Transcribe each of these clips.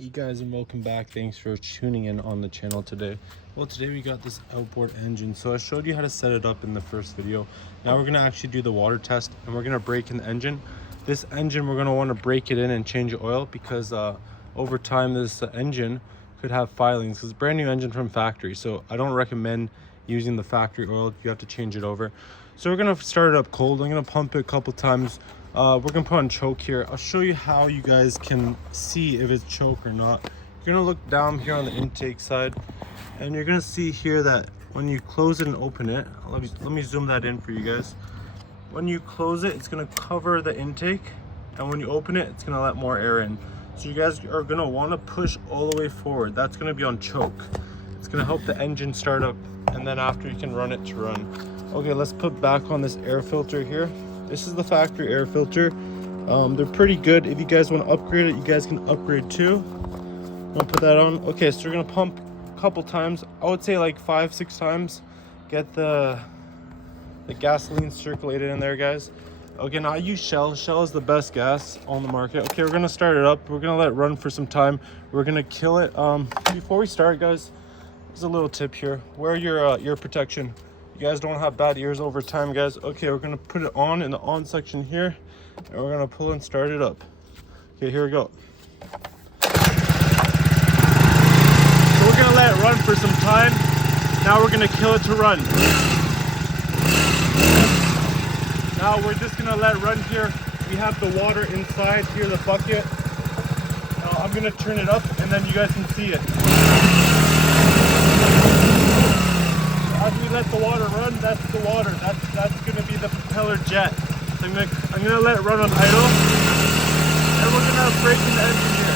Hey guys, and welcome back. Thanks for tuning in on the channel today. Well, today we got this outboard engine. So I showed you how to set it up in the first video. Now we're going to actually do the water test and we're going to break in the engine. This engine, we're going to want to break it in and change the oil because over time this engine could have filings because it's a brand new engine from factory. So I don't recommend using the factory oil. You have to change it over. So we're going to start it up cold. I'm going to pump it a couple times. We're gonna put on choke here. I'll show you how you guys can see if it's choke or not. You're gonna look down here on the intake side and you're gonna see here that when you close it and open it, let me zoom that in for you guys. When you close it, it's gonna cover the intake, and when you open it, it's gonna let more air in. So you guys are gonna want to push all the way forward. That's gonna be on choke. It's gonna help the engine start up, and then after you can run it to run. Okay, let's put back on this air filter here. This is the factory air filter. They're pretty good. If you guys want to upgrade it, you guys can upgrade too. I'm gonna put that on. Okay, so we're gonna pump a couple times. I would say like 5-6 times. Get the gasoline circulated in there, guys. Okay, now I use Shell. Shell is the best gas on the market. Okay, we're gonna start it up. We're gonna let it run for some time. We're gonna kill it. Before we start, guys, there's a little tip here. Wear your ear protection. You guys don't have bad ears over time, guys. Okay, we're gonna put it on in the on section here, and we're gonna pull and start it up. Okay, here we go. So we're gonna let it run for some time. Now we're gonna kill it to run. Now we're just gonna let it run here. We have the water inside here, the bucket. Now I'm gonna turn it up, and then you guys can see it. As we let the water run, that's the water. That's gonna be the propeller jet. So I'm gonna let it run on idle, and we're gonna break in the engine here.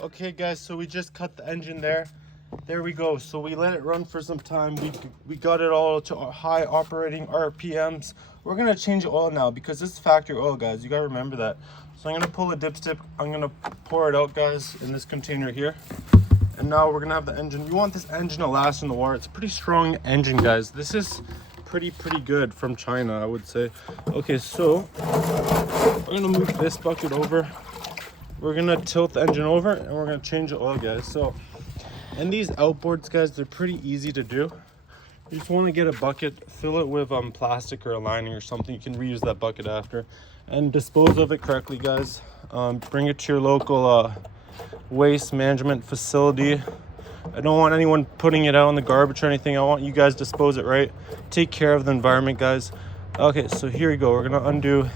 Okay guys, so we just cut the engine there. There we go. So we let it run for some time. We got it all to high operating RPMs. We're gonna change the oil now because this is factory oil, guys. You gotta remember that. So I'm gonna pull a dipstick. I'm gonna pour it out, guys, in this container here. And now we're gonna have the engine. You want this engine to last in the water. It's a pretty strong engine, guys. This is pretty good from China, I would say. Okay, so we're gonna move this bucket over. We're gonna tilt the engine over and we're gonna change the oil, guys. So, and these outboards, guys, they're pretty easy to do. You just want to get a bucket, fill it with plastic or a lining or something. You can reuse that bucket after, and dispose of it correctly, guys. Bring it to your local waste management facility. I don't want anyone putting it out in the garbage or anything. I want you guys to dispose it right. Take care of the environment, guys. Okay, so here we go. We're gonna undo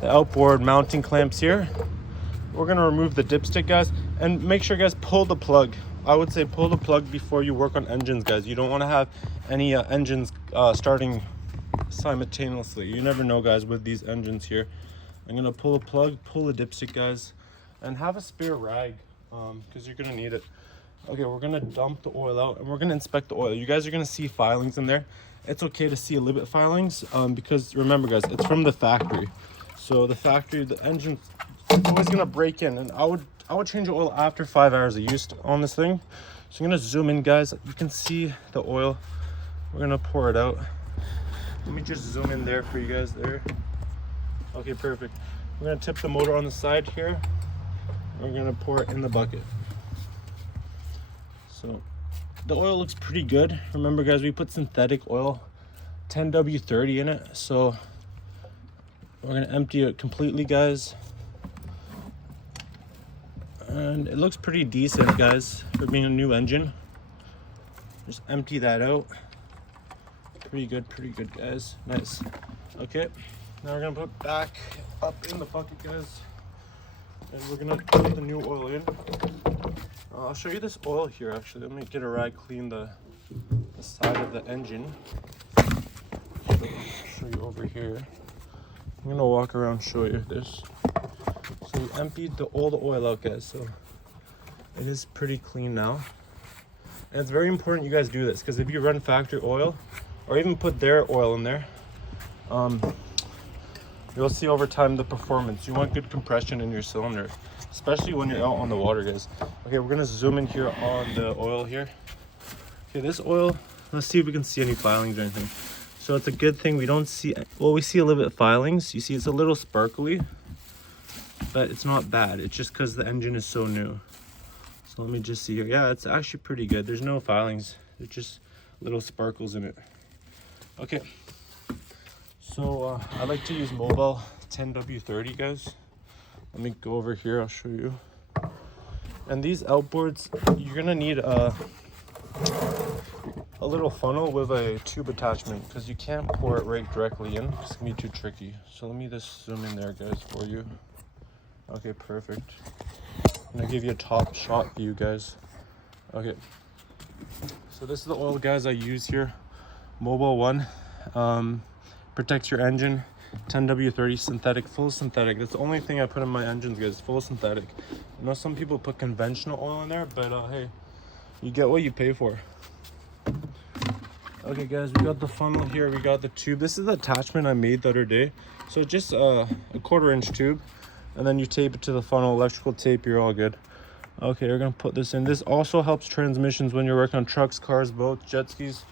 the outboard mounting clamps here. We're gonna remove the dipstick, guys, and make sure, guys, pull the plug. I would say pull the plug before you work on engines, guys. You don't want to have any engines starting simultaneously. You never know, guys, with these engines here. I'm gonna pull the plug, pull the dipstick, guys, and have a spare rag because you're gonna need it. Okay, we're gonna dump the oil out and we're gonna inspect the oil. You guys are gonna see filings in there. It's okay to see a little bit filings because remember, guys, it's from the factory. So the factory, the engine, it's always gonna break in, and I would change the oil after 5 hours of use on this thing. So I'm gonna zoom in, guys. You can see the oil. We're gonna pour it out. Let me just zoom in there for you guys there. Okay, perfect. We're gonna tip the motor on the side here. We're gonna pour it in the bucket. So the oil looks pretty good. Remember, guys, we put synthetic oil, 10W30 in it. So we're gonna empty it completely, guys. And it looks pretty decent, guys, for being a new engine. Just empty that out. Pretty good, guys. Nice. Okay, now we're gonna put back up in the bucket, guys, and we're gonna put the new oil in. I'll show you this oil here, actually. Let me get a rag, clean the side of the engine. over here. I'm gonna walk around and show you this. So we emptied all the oil out, guys, so it is pretty clean now. And it's very important you guys do this, because if you run factory oil or even put their oil in there, you'll see over time the performance. You want good compression in your cylinder, especially when you're out on the water, guys. Okay, we're gonna zoom in here on the oil here. Okay, this oil, let's see if we can see any filings or anything. So it's a good thing we don't see, well, we see a little bit of filings. You see it's a little sparkly, but it's not bad. It's just because the engine is so new. So let me just see here. Yeah, it's actually pretty good. There's no filings. There's just little sparkles in it. Okay. So I like to use Mobile 10W30, guys. Let me go over here. I'll show you. And these outboards, you're gonna need a little funnel with a tube attachment, because you can't pour it right directly in. It's gonna be too tricky. So let me just zoom in there, guys, for you. Okay, perfect. I'm gonna give you a top shot view, guys. Okay. So this is the oil, guys, I use here. Mobile 1. Protects your engine. 10W30 synthetic, full synthetic. That's the only thing I put in my engines, guys. Full synthetic. I know some people put conventional oil in there, but hey, you get what you pay for. Okay, guys, we got the funnel here. We got the tube. This is the attachment I made the other day. So just a 1/4-inch tube, and then you tape it to the funnel. Electrical tape. You're all good. Okay, we're gonna put this in. This also helps transmissions when you're working on trucks, cars, boats, jet skis.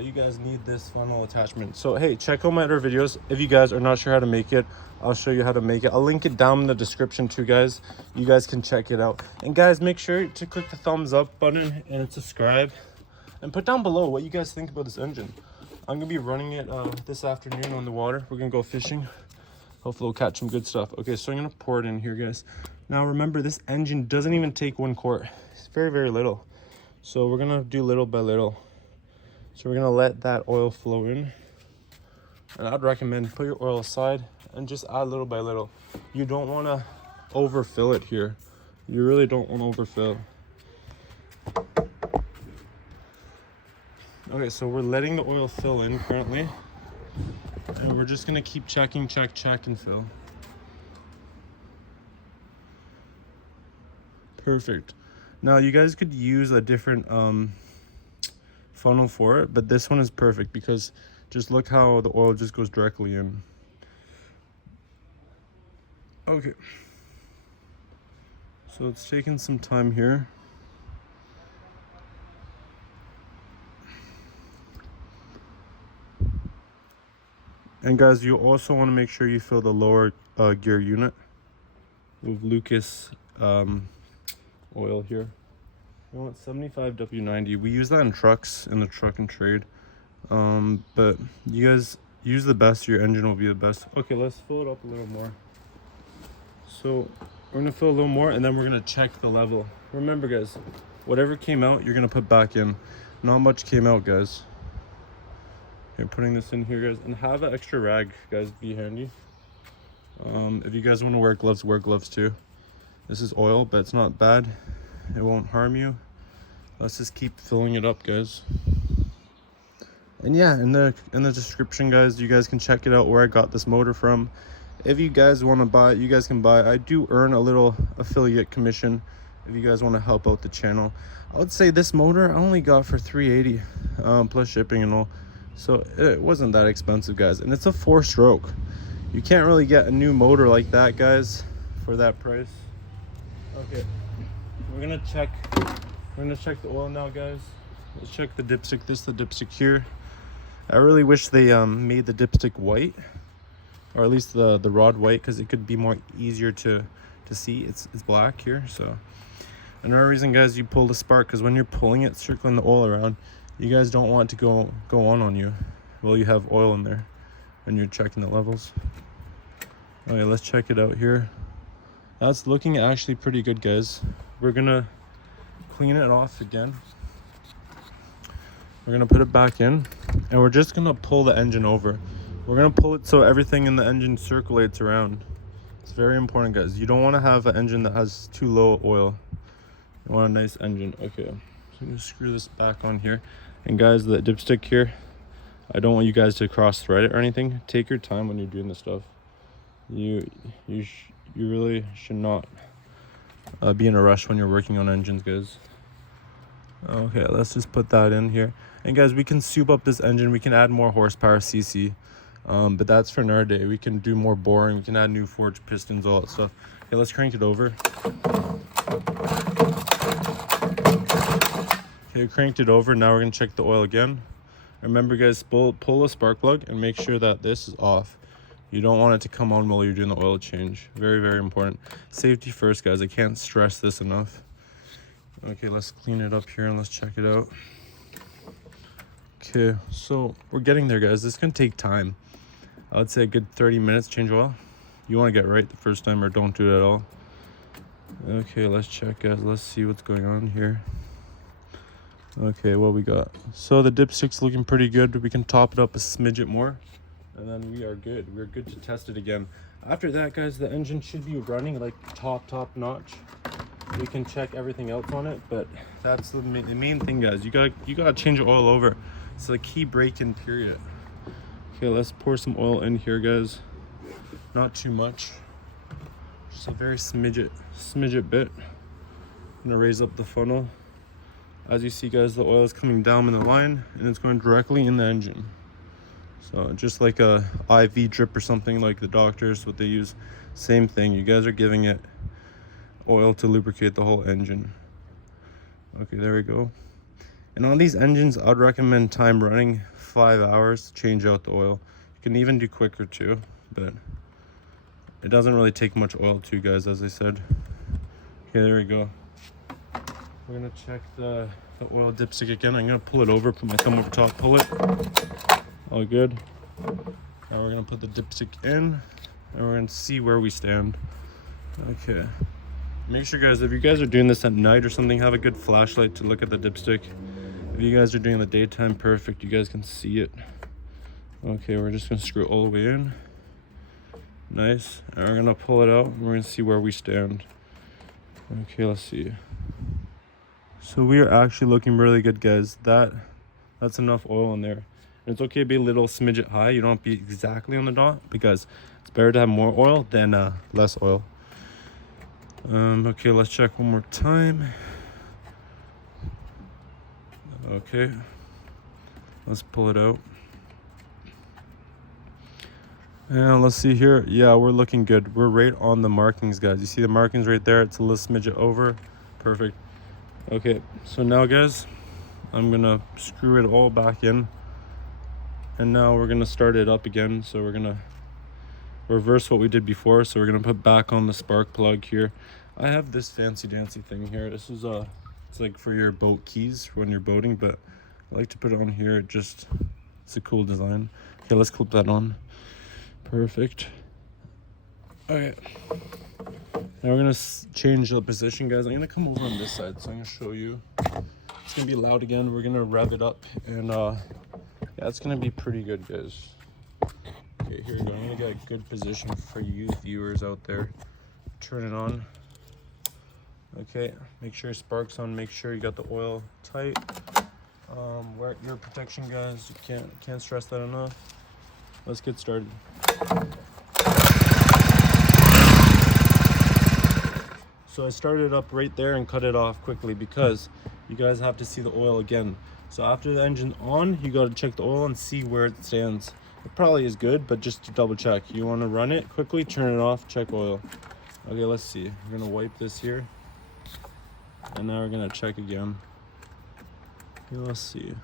You guys need this funnel attachment. So hey, check out my other videos. If you guys are not sure how to make it, I'll show you how to make it. I'll link it down in the description too, guys. You guys can check it out. And guys, make sure to click the thumbs up button and subscribe, and put down below what you guys think about this engine. I'm gonna be running it this afternoon on the water. We're gonna go fishing. Hopefully we'll catch some good stuff. Okay, so I'm gonna pour it in here, guys. Now remember, this engine doesn't even take 1 quart. It's very, very little. So we're gonna do little by little. So we're gonna let that oil flow in. And I'd recommend put your oil aside and just add little by little. You don't wanna overfill it here. You really don't wanna overfill. Okay, so we're letting the oil fill in currently. And we're just gonna keep checking, check, and fill. Perfect. Now you guys could use a different funnel for it, but this one is perfect because just look how the oil just goes directly in. Okay. So it's taking some time here. And guys, you also want to make sure you fill the lower gear unit with Lucas oil here. You want 75W90. We use that in trucks, in the truck and trade. But you guys use the best, your engine will be the best. Okay, let's fill it up a little more. So we're gonna fill a little more, and then we're gonna check the level. Remember, guys, whatever came out, you're gonna put back in. Not much came out, guys. Okay, putting this in here, guys, and have an extra rag, guys, be handy. If you guys want to wear gloves too. This is oil, but it's not bad. It won't harm you. Let's just keep filling it up, guys. And yeah, in the description, guys, you guys can check it out where I got this motor from. If you guys want to buy it, you guys can buy it. I do earn a little affiliate commission if you guys want to help out the channel. I would say this motor I only got for $380 plus shipping and all. So it wasn't that expensive, guys, and it's a 4-stroke. You can't really get a new motor like that, guys, for that price. Okay, we're gonna check the oil now, guys. Let's check the dipstick. This is the dipstick here. I really wish they made the dipstick white, or at least the rod white, because it could be more easier to see. It's black here. So another reason, guys, you pull the spark, because when you're pulling it, circling the oil around, you guys don't want it to go on you while you have oil in there and you're checking the levels. Okay, let's check it out here. That's looking actually pretty good, guys. We're gonna clean it off again. We're gonna put it back in, and we're just gonna pull the engine over. We're gonna pull it so everything in the engine circulates around. It's very important, guys. You don't want to have an engine that has too low oil. You want a nice engine. Okay, so I'm gonna screw this back on here. And guys, the dipstick here, I don't want you guys to cross thread it or anything. Take your time when you're doing this stuff. You really should not be in a rush when you're working on engines, guys. Okay, let's just put that in here. And guys, we can soup up this engine. We can add more horsepower, cc, but that's for another day. We can do more boring. We can add new forged pistons, all that stuff. Okay, let's crank it over. Okay, cranked it over. Now we're gonna check the oil again. Remember, guys, pull a spark plug and make sure that this is off. You don't want it to come on while you're doing the oil change. Very, very important. Safety first, guys. I can't stress this enough. Okay, let's clean it up here and let's check it out. Okay, so we're getting there, guys. This is gonna take time. I would say a good 30 minutes change oil. You want to get right the first time or don't do it at all. Okay, let's check, guys. Let's see what's going on here. Okay, what we got? So the dipstick's looking pretty good. We can top it up a smidget more, and then we are good. We're good to test it again. After that, guys, the engine should be running like top notch. We can check everything else on it, but that's the main thing, guys. You gotta change the oil over. It's a key break-in period. Okay, let's pour some oil in here, guys. Not too much. Just a very smidget bit. I'm gonna raise up the funnel. As you see, guys, the oil is coming down in the line and it's going directly in the engine. So just like a IV drip or something, like the doctors, what they use, same thing. You guys are giving it oil to lubricate the whole engine. Okay, there we go. And on these engines, I'd recommend time running 5 hours to change out the oil. You can even do quicker too, but it doesn't really take much oil too, guys, as I said. Okay, there we go. We're gonna check the oil dipstick again. I'm gonna pull it over, put my thumb over top, pull it. All good. Now we're gonna put the dipstick in and we're gonna see where we stand. Okay. Make sure, guys, if you guys are doing this at night or something, have a good flashlight to look at the dipstick. If you guys are doing the daytime, perfect. You guys can see it. Okay, we're just gonna screw it all the way in. Nice. And we're gonna pull it out and we're gonna see where we stand. Okay, let's see. So we are actually looking really good, guys. That's enough oil in there. And it's okay to be a little smidget high. You don't have to be exactly on the dot because it's better to have more oil than less oil. Okay, let's check one more time. Okay, let's pull it out. And let's see here. Yeah, we're looking good. We're right on the markings, guys. You see the markings right there? It's a little smidget over. Perfect. Okay, so now, guys, I'm gonna screw it all back in. And now we're gonna start it up again. So we're gonna reverse what we did before. So we're gonna put back on the spark plug here. I have this fancy dancy thing here. This is it's like for your boat keys when you're boating, but I like to put it on here. It's a cool design. Okay, let's clip that on. Perfect. Okay, now we're gonna change the position, guys. I'm gonna come over on this side, so I'm gonna show you. It's gonna be loud again. We're gonna rev it up, and yeah, it's gonna be pretty good, guys. Okay, here we go. I'm gonna get a good position for you viewers out there. Turn it on. Okay, make sure your spark's on. Make sure you got the oil tight. Wear your protection, guys. You can't stress that enough. Let's get started. So I started up right there and cut it off quickly because you guys have to see the oil again. So after the engine's on, you got to check the oil and see where it stands. It probably is good, but just to double check. You want to run it quickly, turn it off, check oil. Okay, let's see. We're gonna wipe this here. And now we're gonna check again. Okay, let's see.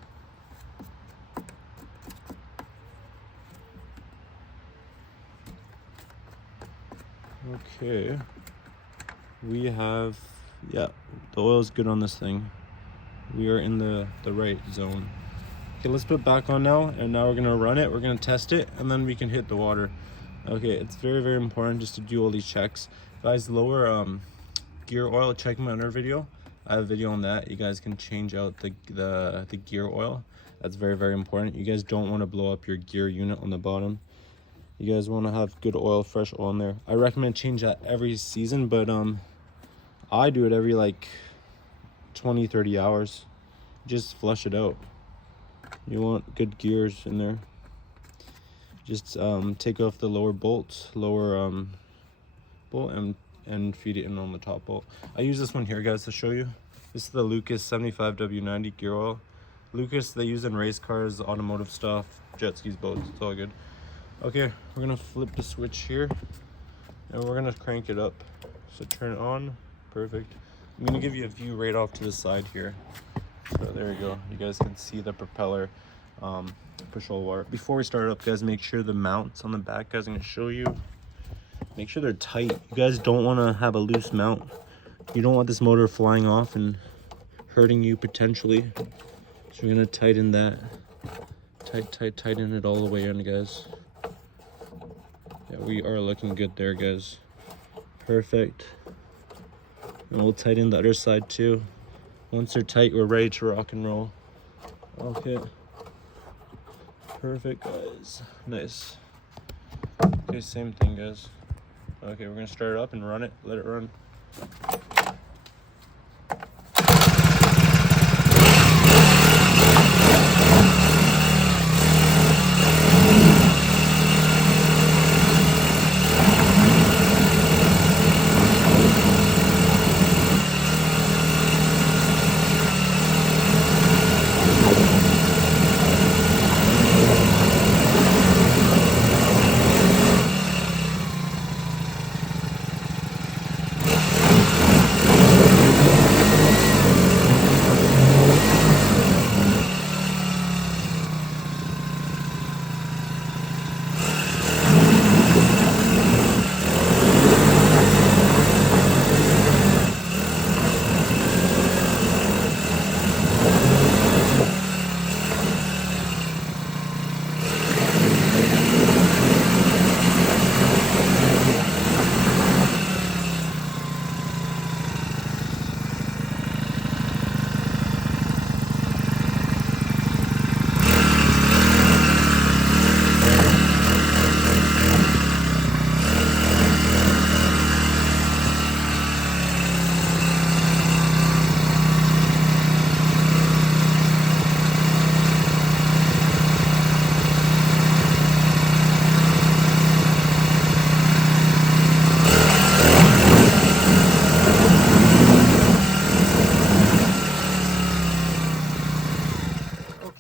Okay. We have, yeah, the oil is good on this thing. We are in the right zone. Okay, let's put it back on now, and now we're gonna run it, we're gonna test it, and then we can hit the water. Okay, it's very, very important just to do all these checks. Guys, lower gear oil, check my other video. I have a video on that. You guys can change out the gear oil. That's very, very important. You guys don't want to blow up your gear unit on the bottom. You guys want to have good oil, fresh oil in there. I recommend change that every season, but I do it every like 20-30 hours. Just flush it out. You want good gears in there. Just take off the lower bolts, bolt, and feed it in on the top bolt. I use this one here, guys, to show you. This is the Lucas 75W90 gear oil. Lucas, they use in race cars, automotive stuff, jet skis, boats, it's all good. Okay, we're gonna flip the switch here and we're gonna crank it up. So turn it on, perfect. I'm gonna give you a view right off to the side here. So there you go, you guys can see the propeller push all water. Before we start up, guys, make sure the mounts on the back, guys, I'm gonna show you. Make sure they're tight. You guys don't wanna have a loose mount. You don't want this motor flying off and hurting you potentially. So we're gonna tighten that. Tighten it all the way in, guys. Yeah, we are looking good there, guys. Perfect. And we'll tighten the other side too. Once they're tight, we're ready to rock and roll. Okay. Perfect, guys. Nice. Okay, same thing, guys. Okay, we're gonna start it up and run it. Let it run.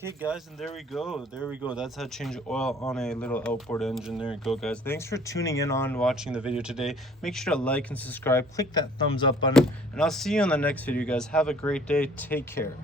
Okay, guys, and there we go. That's how to change oil on a little outboard engine. There you go, guys. Thanks for tuning in on watching the video today. Make sure to like and subscribe, click that thumbs up button, and I'll see you in the next video, guys. Have a great day. Take care.